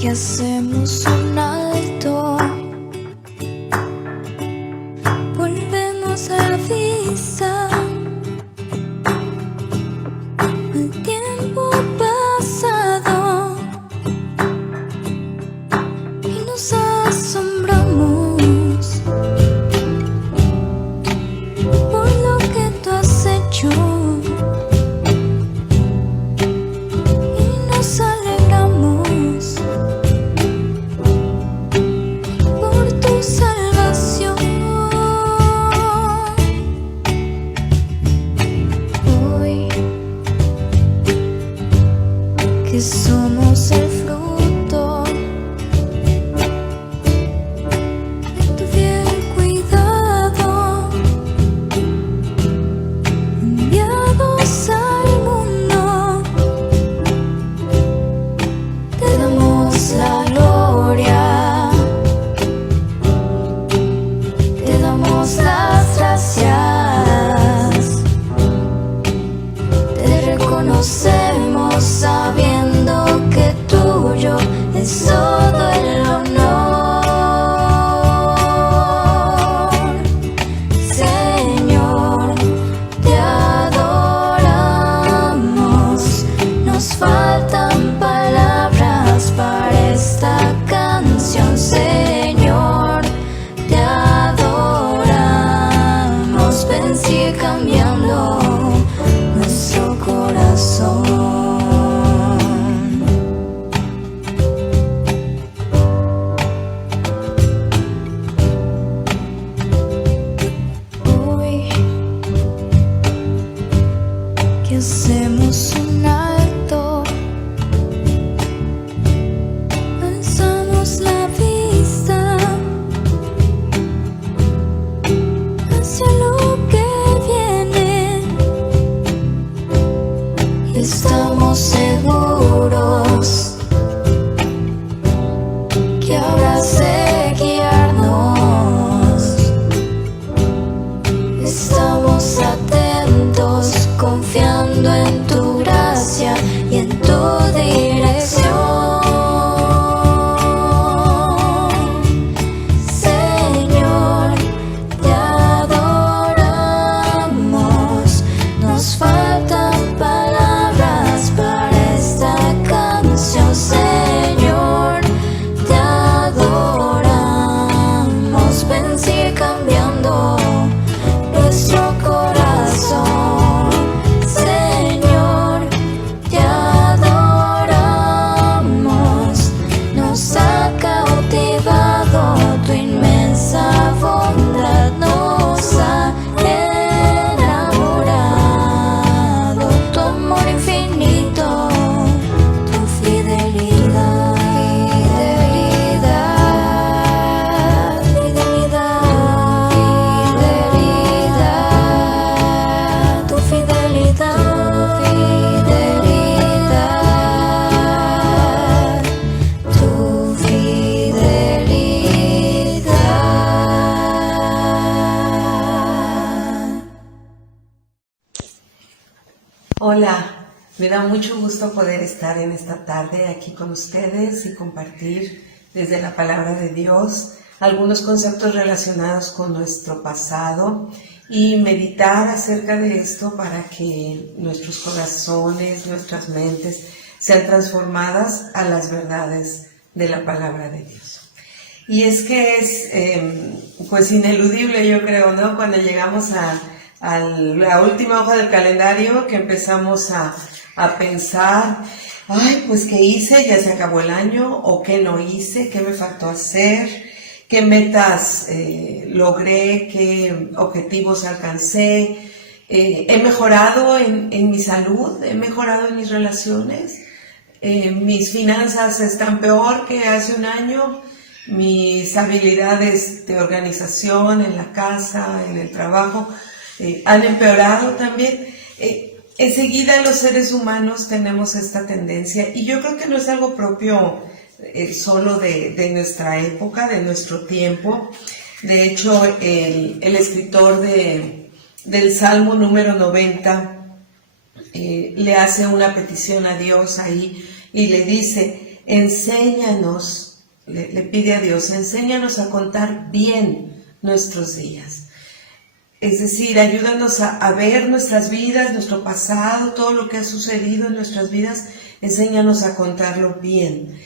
que hacemos un alto, volvemos a la vista, el tiempo pasado, y nos asombramos por lo que tú has hecho. Que somos el fruto de tu fiel cuidado, enviados al mundo. Te damos la gloria, te damos las gracias, te reconocemos sabiendo que tuyo es todo el honor. Señor, te adoramos, nos faltan palabras para esta canción. Señor, te adoramos, ven, sigue cambiando nuestro corazón. Que hacemos un alto, alzamos la vista hacia lo que viene, y estamos seguros que habrás de guiarnos. Estamos atentos, confiando en tu gracia y en tu dirección. Señor, te adoramos, nos faltan palabras para esta canción. Señor, te adoramos, ven, sigue cambiando nuestro corazón. Señor, te adoramos, nos ha cautivado tu inmensa bondad, nos ha enamorado tu amor infinito, tu fidelidad, tu fidelidad. Hola, me da mucho gusto poder estar en esta tarde aquí con ustedes y compartir desde la palabra de Dios algunos conceptos relacionados con nuestro pasado y meditar acerca de esto para que nuestros corazones, nuestras mentes sean transformadas a las verdades de la palabra de Dios. Y es que es pues ineludible, yo creo, ¿no? Cuando llegamos a la última hoja del calendario, que empezamos a pensar, ay, pues ¿qué hice? Ya se acabó el año, o ¿qué no hice? ¿Qué me faltó hacer? ¿Qué metas logré? ¿Qué objetivos alcancé? ¿He mejorado en mi salud? ¿He mejorado en mis relaciones? ¿Mis finanzas están peor que hace un año? ¿Mis habilidades de organización en la casa, en el trabajo, han empeorado también? Enseguida los seres humanos tenemos esta tendencia, y yo creo que no es algo propio solo de nuestra época, de nuestro tiempo. De hecho, el escritor del Salmo número 90 le hace una petición a Dios ahí y le dice: enséñanos, le pide a Dios, enséñanos a contar bien nuestros días. Es decir, ayúdanos a ver nuestras vidas, nuestro pasado, todo lo que ha sucedido en nuestras vidas, enséñanos a contarlo bien.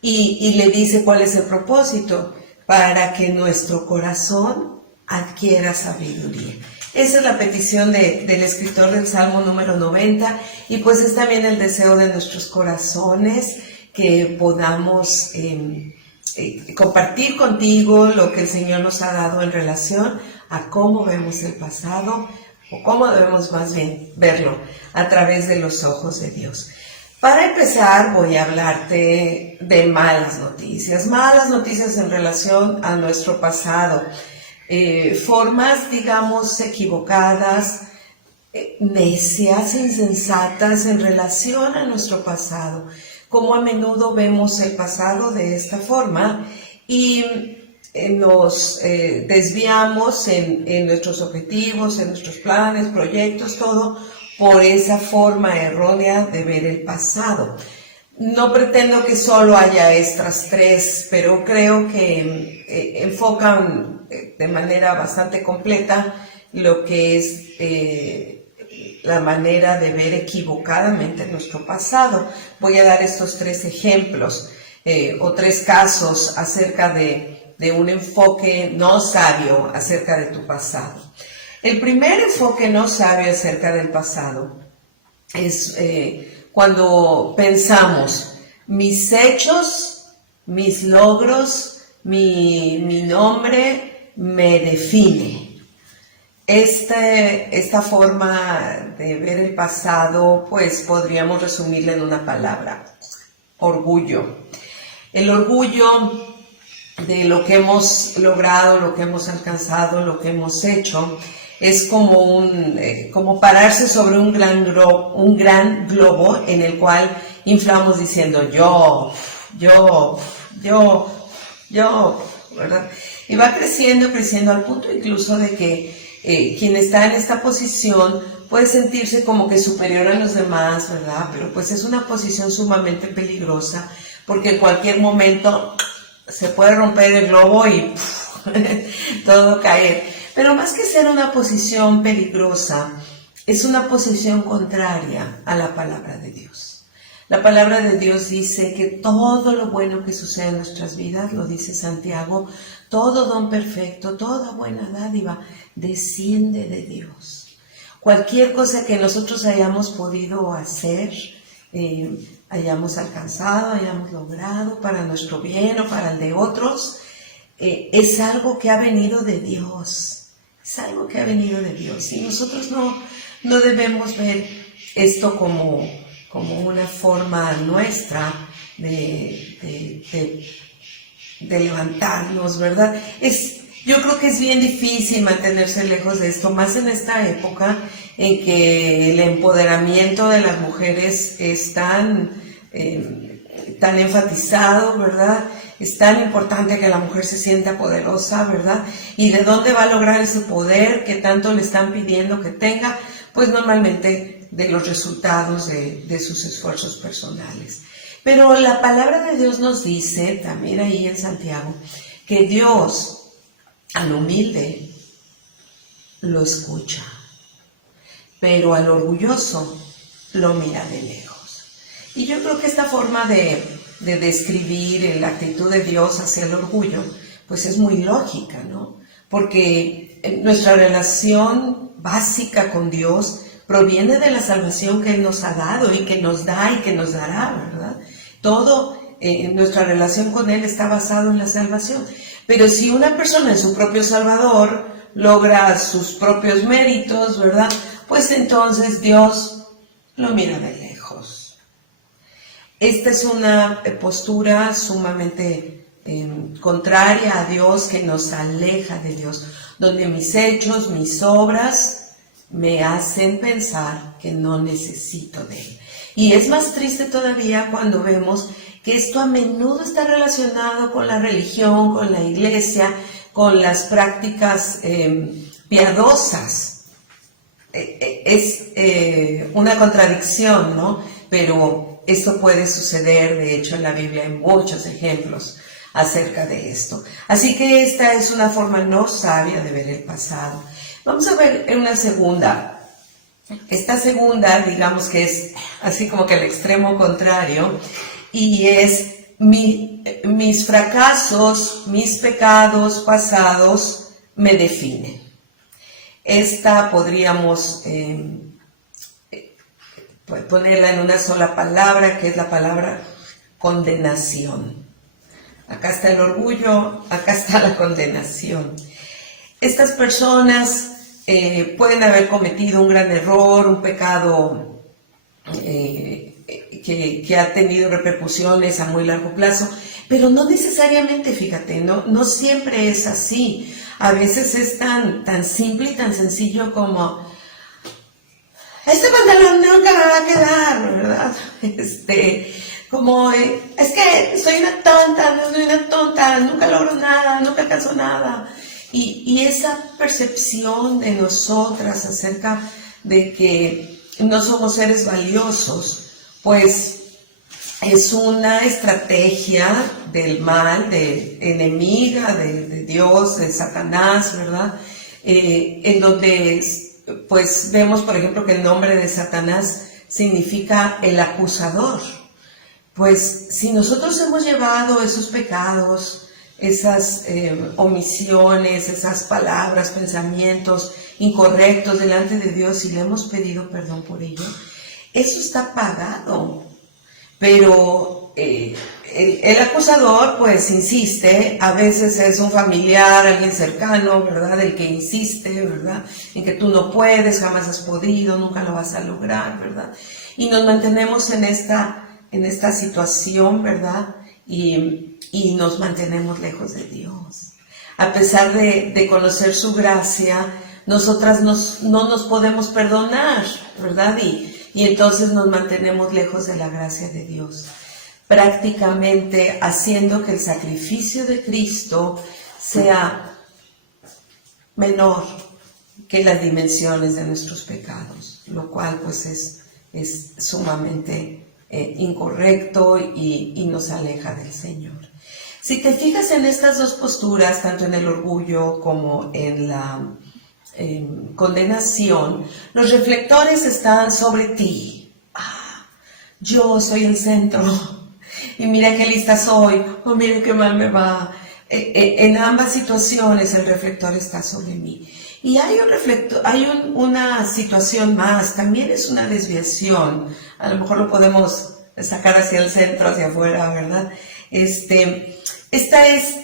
Y le dice cuál es el propósito, para que nuestro corazón adquiera sabiduría. Esa es la petición del escritor del Salmo número 90, y pues es también el deseo de nuestros corazones, que podamos compartir contigo lo que el Señor nos ha dado en relación a cómo vemos el pasado, o cómo debemos más bien verlo a través de los ojos de Dios. Para empezar, voy a hablarte de malas noticias en relación a nuestro pasado, formas, digamos, equivocadas, necias, insensatas en relación a nuestro pasado, como a menudo vemos el pasado de esta forma y nos desviamos en nuestros objetivos, en nuestros planes, proyectos, todo por esa forma errónea de ver el pasado. No pretendo que solo haya estas tres, pero creo que enfocan de manera bastante completa lo que es la manera de ver equivocadamente nuestro pasado. Voy a dar estos tres ejemplos o tres casos acerca de un enfoque no sabio acerca de tu pasado. El primer enfoque no sabio acerca del pasado es cuando pensamos, mis hechos, mis logros, mi nombre me define. Esta forma de ver el pasado, pues podríamos resumirla en una palabra: orgullo. El orgullo de lo que hemos logrado, lo que hemos alcanzado, lo que hemos hecho, es como pararse sobre un gran globo en el cual inflamos diciendo yo, ¿verdad? Y va creciendo al punto incluso de que quien está en esta posición puede sentirse como que superior a los demás, ¿verdad? Pero pues es una posición sumamente peligrosa, porque en cualquier momento se puede romper el globo y todo caer. Pero más que ser una posición peligrosa, es una posición contraria a la palabra de Dios. La palabra de Dios dice que todo lo bueno que sucede en nuestras vidas, lo dice Santiago, todo don perfecto, toda buena dádiva, desciende de Dios. Cualquier cosa que nosotros hayamos podido hacer, hayamos alcanzado, hayamos logrado para nuestro bien o para el de otros, es algo que ha venido de Dios. Es algo que ha venido de Dios. Y nosotros no debemos ver esto como una forma nuestra de levantarnos, ¿verdad? Yo creo que es bien difícil mantenerse lejos de esto, más en esta época en que el empoderamiento de las mujeres es tan enfatizado, ¿verdad? Es tan importante que la mujer se sienta poderosa, ¿verdad? ¿Y de dónde va a lograr ese poder que tanto le están pidiendo que tenga? Pues normalmente de los resultados de sus esfuerzos personales. Pero la palabra de Dios nos dice, también ahí en Santiago, que Dios al humilde lo escucha, pero al orgulloso lo mira de lejos. Y yo creo que esta forma de describir la actitud de Dios hacia el orgullo, pues es muy lógica, ¿no? Porque nuestra relación básica con Dios proviene de la salvación que Él nos ha dado y que nos da y que nos dará, ¿verdad? Todo nuestra relación con Él está basado en la salvación. Pero si una persona es su propio Salvador, logra sus propios méritos, ¿verdad? Pues entonces Dios lo mira de lejos. Esta es una postura sumamente contraria a Dios, que nos aleja de Dios, donde mis hechos, mis obras me hacen pensar que no necesito de Él. Y es más triste todavía cuando vemos que esto a menudo está relacionado con la religión, con la iglesia, con las prácticas piadosas. Es una contradicción, ¿no? Pero esto puede suceder. De hecho, en la Biblia hay muchos ejemplos acerca de esto. Así que esta es una forma no sabia de ver el pasado. Vamos a ver una segunda. Esta segunda, digamos que es así como que el extremo contrario, y es mis fracasos, mis pecados pasados me definen. Esta podríamos ponerla en una sola palabra, que es la palabra condenación. Acá está el orgullo, acá está la condenación. Estas personas pueden haber cometido un gran error, un pecado que ha tenido repercusiones a muy largo plazo, pero no necesariamente, fíjate, no siempre es así. A veces es tan simple y tan sencillo como: este pantalón nunca me va a quedar, ¿verdad? Es que soy una tonta, nunca logro nada, nunca alcanzo nada. Y esa percepción de nosotras acerca de que no somos seres valiosos, pues es una estrategia del mal, de enemiga de Dios, de Satanás, ¿verdad? En donde pues vemos, por ejemplo, que el nombre de Satanás significa el acusador. Pues si nosotros hemos llevado esos pecados, esas omisiones, esas palabras, pensamientos incorrectos delante de Dios y le hemos pedido perdón por ello, eso está pagado. Pero el acusador pues insiste, a veces es un familiar, alguien cercano, ¿verdad? El que insiste, ¿verdad? En que tú no puedes, jamás has podido, nunca lo vas a lograr, ¿verdad? Y nos mantenemos en esta situación, ¿verdad? Y nos mantenemos lejos de Dios. A pesar de conocer su gracia, nosotras no nos podemos perdonar, ¿verdad? Y entonces nos mantenemos lejos de la gracia de Dios, prácticamente haciendo que el sacrificio de Cristo sea menor que las dimensiones de nuestros pecados, lo cual pues es sumamente incorrecto y nos aleja del Señor. Si te fijas en estas dos posturas, tanto en el orgullo como en la condenación, los reflectores están sobre ti. Yo soy el centro y mira qué lista soy, o mira qué mal me va. En ambas situaciones el reflector está sobre mí. Y hay una situación más, también es una desviación, a lo mejor lo podemos sacar hacia el centro, hacia afuera, ¿verdad? Esta es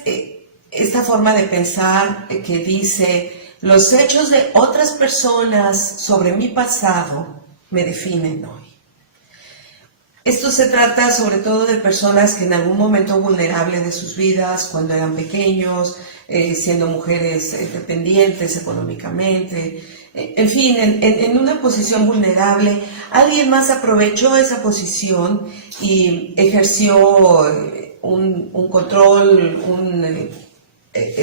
esta forma de pensar que dice: los hechos de otras personas sobre mi pasado me definen hoy. Esto se trata sobre todo de personas que en algún momento vulnerable de sus vidas, cuando eran pequeños, siendo mujeres dependientes económicamente, en fin, en una posición vulnerable, alguien más aprovechó esa posición y ejerció un control,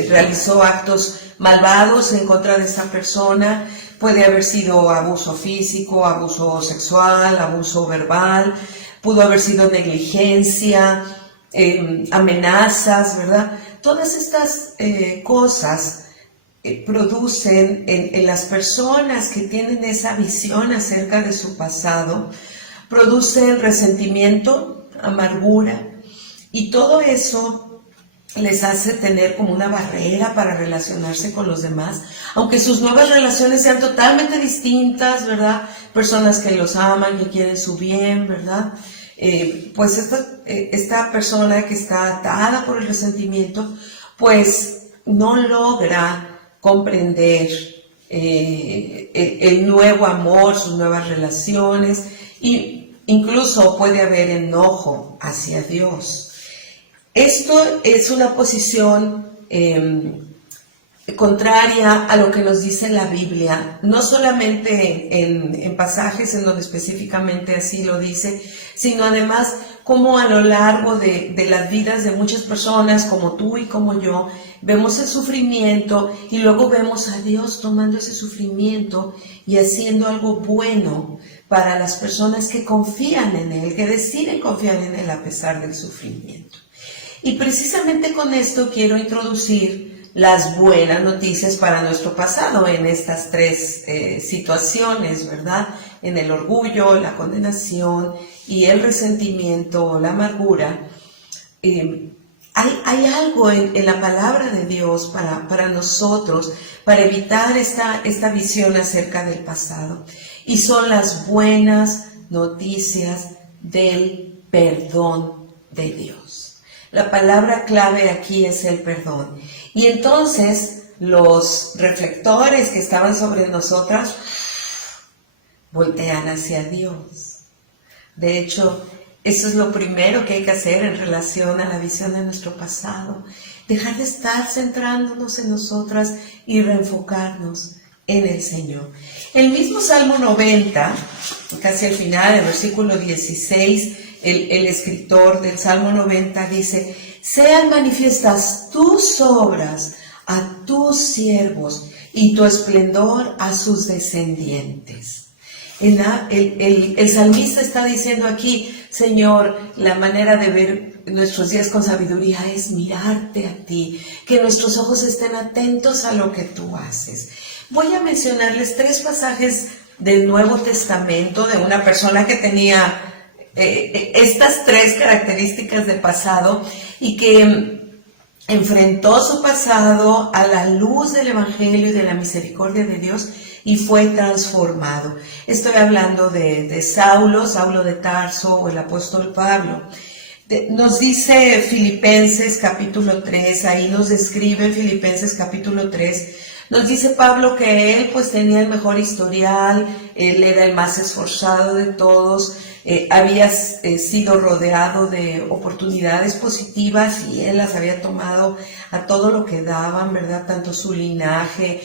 realizó actos malvados en contra de esa persona. Puede haber sido abuso físico, abuso sexual, abuso verbal, pudo haber sido negligencia, amenazas, ¿verdad? Todas estas cosas producen en las personas que tienen esa visión acerca de su pasado, producen resentimiento, amargura, y todo eso les hace tener como una barrera para relacionarse con los demás, aunque sus nuevas relaciones sean totalmente distintas, ¿verdad? Personas que los aman, que quieren su bien, ¿verdad? Pues esta persona que está atada por el resentimiento, pues no logra comprender el nuevo amor, sus nuevas relaciones, y incluso puede haber enojo hacia Dios. Esto es una posición contraria a lo que nos dice la Biblia, no solamente en pasajes en donde específicamente así lo dice, sino además cómo a lo largo de las vidas de muchas personas, como tú y como yo, vemos el sufrimiento y luego vemos a Dios tomando ese sufrimiento y haciendo algo bueno para las personas que confían en Él, que deciden confiar en Él a pesar del sufrimiento. Y precisamente con esto quiero introducir las buenas noticias para nuestro pasado en estas tres situaciones, ¿verdad? En el orgullo, la condenación y el resentimiento o la amargura. Hay algo en la palabra de Dios para nosotros, para evitar esta visión acerca del pasado. Y son las buenas noticias del perdón de Dios. La palabra clave aquí es el perdón. Y entonces los reflectores que estaban sobre nosotras voltean hacia Dios. De hecho, eso es lo primero que hay que hacer en relación a la visión de nuestro pasado. Dejar de estar centrándonos en nosotras y reenfocarnos en el Señor. El mismo Salmo 90, casi al final, el versículo 16, el escritor del Salmo 90 dice: sean manifiestas tus obras a tus siervos y tu esplendor a sus descendientes. El salmista está diciendo aquí: Señor, la manera de ver nuestros días con sabiduría es mirarte a ti, que nuestros ojos estén atentos a lo que tú haces. Voy a mencionarles 3 pasajes del Nuevo Testamento de una persona que tenía estas 3 características de pasado y que enfrentó su pasado a la luz del Evangelio y de la misericordia de Dios y fue transformado. Estoy hablando de Saulo de Tarso, o el apóstol Pablo. Nos dice Filipenses capítulo 3, ahí nos describe Filipenses capítulo 3, nos dice Pablo que él pues tenía el mejor historial, él era el más esforzado de todos, había sido rodeado de oportunidades positivas y él las había tomado a todo lo que daban, ¿verdad? Tanto su linaje,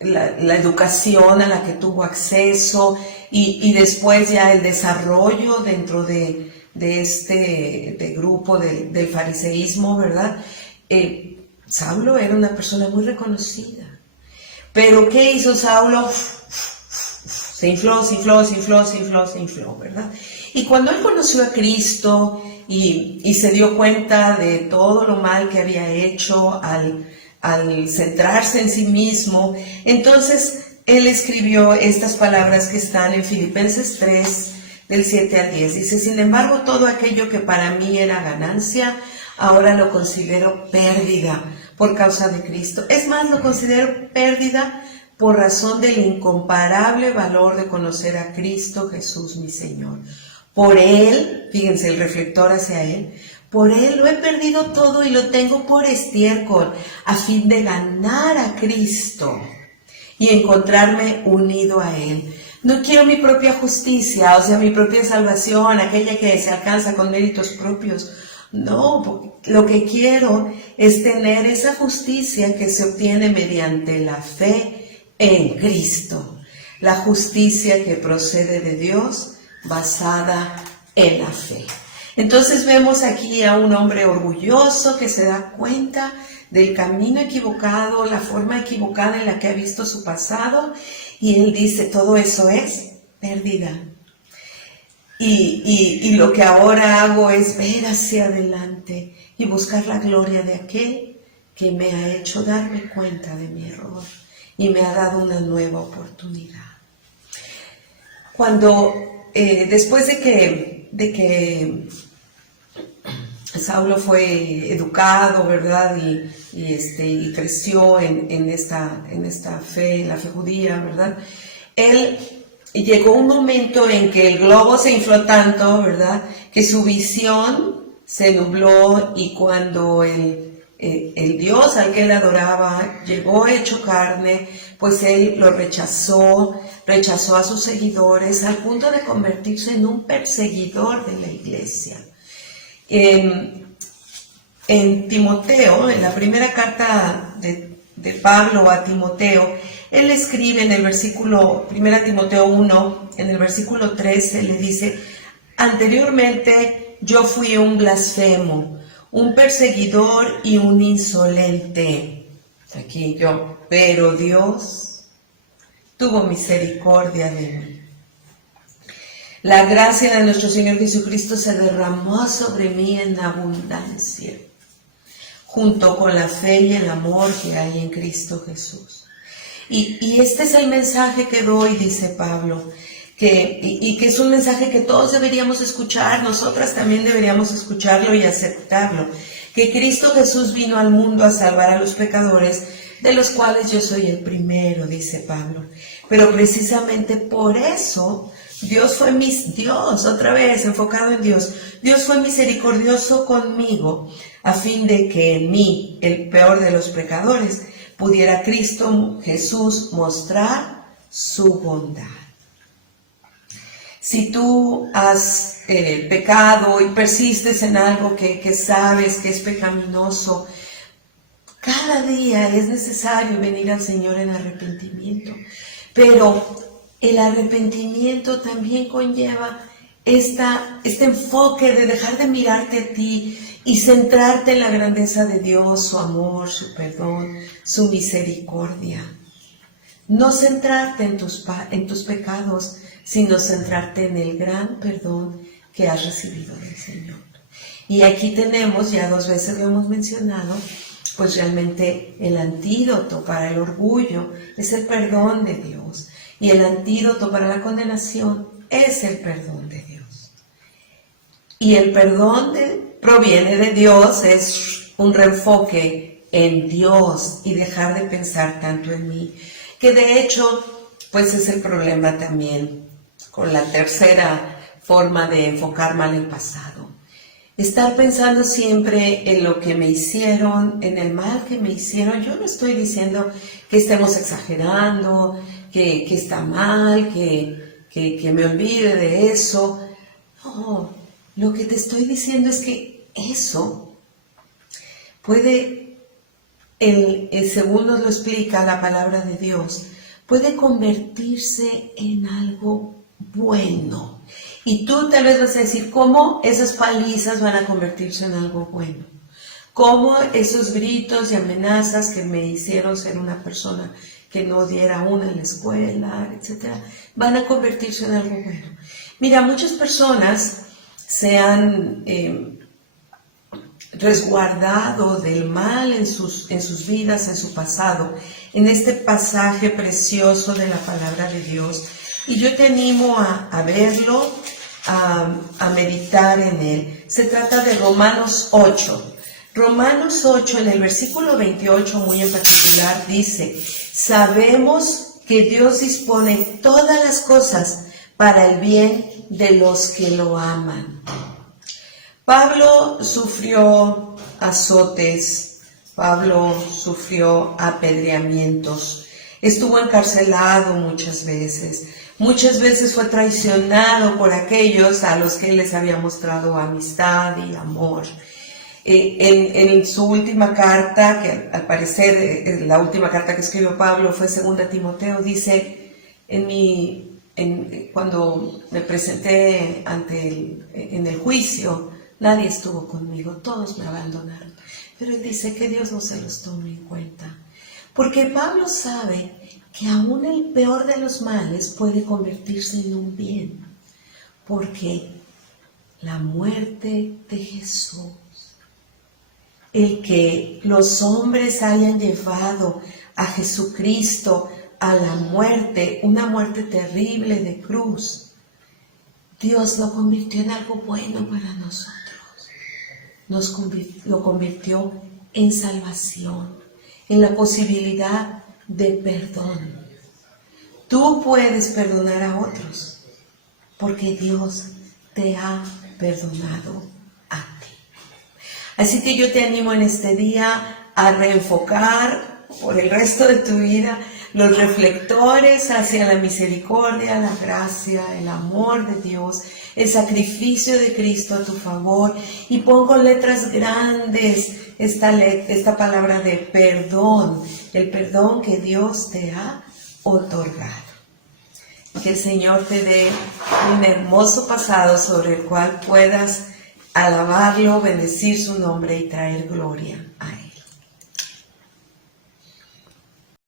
la educación a la que tuvo acceso y después ya el desarrollo dentro de este grupo del fariseísmo, ¿verdad? Saulo era una persona muy reconocida. Pero ¿qué hizo Saulo? Se infló, ¿verdad? Y cuando él conoció a Cristo y se dio cuenta de todo lo mal que había hecho al centrarse en sí mismo, entonces él escribió estas palabras que están en Filipenses 3, del 7 al 10. Dice: sin embargo, todo aquello que para mí era ganancia, ahora lo considero pérdida por causa de Cristo. Es más, lo considero pérdida por razón del incomparable valor de conocer a Cristo Jesús mi Señor. Por Él, fíjense el reflector hacia Él, por Él lo he perdido todo y lo tengo por estiércol, a fin de ganar a Cristo y encontrarme unido a Él. No quiero mi propia justicia, o sea, mi propia salvación, aquella que se alcanza con méritos propios. No, lo que quiero es tener esa justicia que se obtiene mediante la fe en Cristo. La justicia que procede de Dios basada en la fe. Entonces vemos aquí a un hombre orgulloso que se da cuenta del camino equivocado, la forma equivocada en la que ha visto su pasado, y él dice: todo eso es pérdida. Y lo que ahora hago es ver hacia adelante y buscar la gloria de aquel que me ha hecho darme cuenta de mi error y me ha dado una nueva oportunidad. Cuando después de que Saulo fue educado, ¿verdad? Y creció en esta fe, en la fe judía, ¿verdad? Él llegó un momento en que el globo se infló tanto, ¿verdad? Que su visión se nubló, y cuando el Dios al que él adoraba llegó hecho carne, pues él lo rechazó a sus seguidores al punto de convertirse en un perseguidor de la iglesia. En Timoteo, en la primera carta de Pablo a Timoteo, Él escribe en el versículo 1 Timoteo 1, en el versículo 13, le dice: anteriormente yo fui un blasfemo, un perseguidor y un insolente. Aquí yo, pero Dios tuvo misericordia de mí. La gracia de nuestro Señor Jesucristo se derramó sobre mí en abundancia, junto con la fe y el amor que hay en Cristo Jesús. Y este es el mensaje que doy, dice Pablo, que es un mensaje que todos deberíamos escuchar, nosotras también deberíamos escucharlo y aceptarlo, que Cristo Jesús vino al mundo a salvar a los pecadores, de los cuales yo soy el primero, dice Pablo. Pero precisamente por eso Dios, otra vez enfocado en Dios, Dios fue misericordioso conmigo, a fin de que en mí, el peor de los pecadores, pudiera Cristo Jesús mostrar su bondad. Si tú has pecado y persistes en algo que sabes que es pecaminoso, cada día es necesario venir al Señor en arrepentimiento. Pero el arrepentimiento también conlleva este enfoque de dejar de mirarte a ti y centrarte en la grandeza de Dios, su amor, su perdón, su misericordia. No centrarte en tus pecados, sino centrarte en el gran perdón que has recibido del Señor. Y aquí tenemos, ya 2 veces lo hemos mencionado, pues realmente el antídoto para el orgullo es el perdón de Dios. Y el antídoto para la condenación es el perdón de Dios. Y el perdón proviene de Dios, es un reenfoque en Dios y dejar de pensar tanto en mí. Que de hecho, pues es el problema también con la tercera forma de enfocar mal el pasado. Estar pensando siempre en lo que me hicieron, en el mal que me hicieron. Yo no estoy diciendo que estemos exagerando, que está mal, que me olvide de eso. No, lo que te estoy diciendo es que eso puede, según nos lo explica la palabra de Dios, puede convertirse en algo bueno. Y tú tal vez vas a decir, ¿cómo esas palizas van a convertirse en algo bueno? ¿Cómo esos gritos y amenazas que me hicieron ser una persona que no diera una en la escuela, etcétera, van a convertirse en algo bueno? Mira, muchas personas se han resguardado del mal en sus vidas, en su pasado, en este pasaje precioso de la palabra de Dios. Y yo te animo a verlo, a meditar en él. Se trata de Romanos 8. Romanos 8, en el versículo 28 muy en particular, dice: sabemos que Dios dispone todas las cosas para el bien de los que lo aman. Pablo sufrió azotes, Pablo sufrió apedreamientos, estuvo encarcelado muchas veces fue traicionado por aquellos a los que él les había mostrado amistad y amor. En su última carta, que al parecer la última carta que escribió Pablo fue 2 Timoteo, dice: cuando me presenté en el juicio, nadie estuvo conmigo, todos me abandonaron. Pero él dice que Dios no se los tome en cuenta, porque Pablo sabe que aún el peor de los males puede convertirse en un bien, porque la muerte de Jesús, el que los hombres hayan llevado a Jesucristo a la muerte, una muerte terrible de cruz, Dios lo convirtió en algo bueno para nosotros. Lo convirtió en salvación, en la posibilidad de perdón. Tú puedes perdonar a otros porque Dios te ha perdonado a ti. Así que yo te animo en este día a reenfocar por el resto de tu vida los reflectores hacia la misericordia, la gracia, el amor de Dios, el sacrificio de Cristo a tu favor, y pon con letras grandes esta palabra de perdón, el perdón que Dios te ha otorgado. Que el Señor te dé un hermoso pasado sobre el cual puedas alabarlo, bendecir su nombre y traer gloria a Él.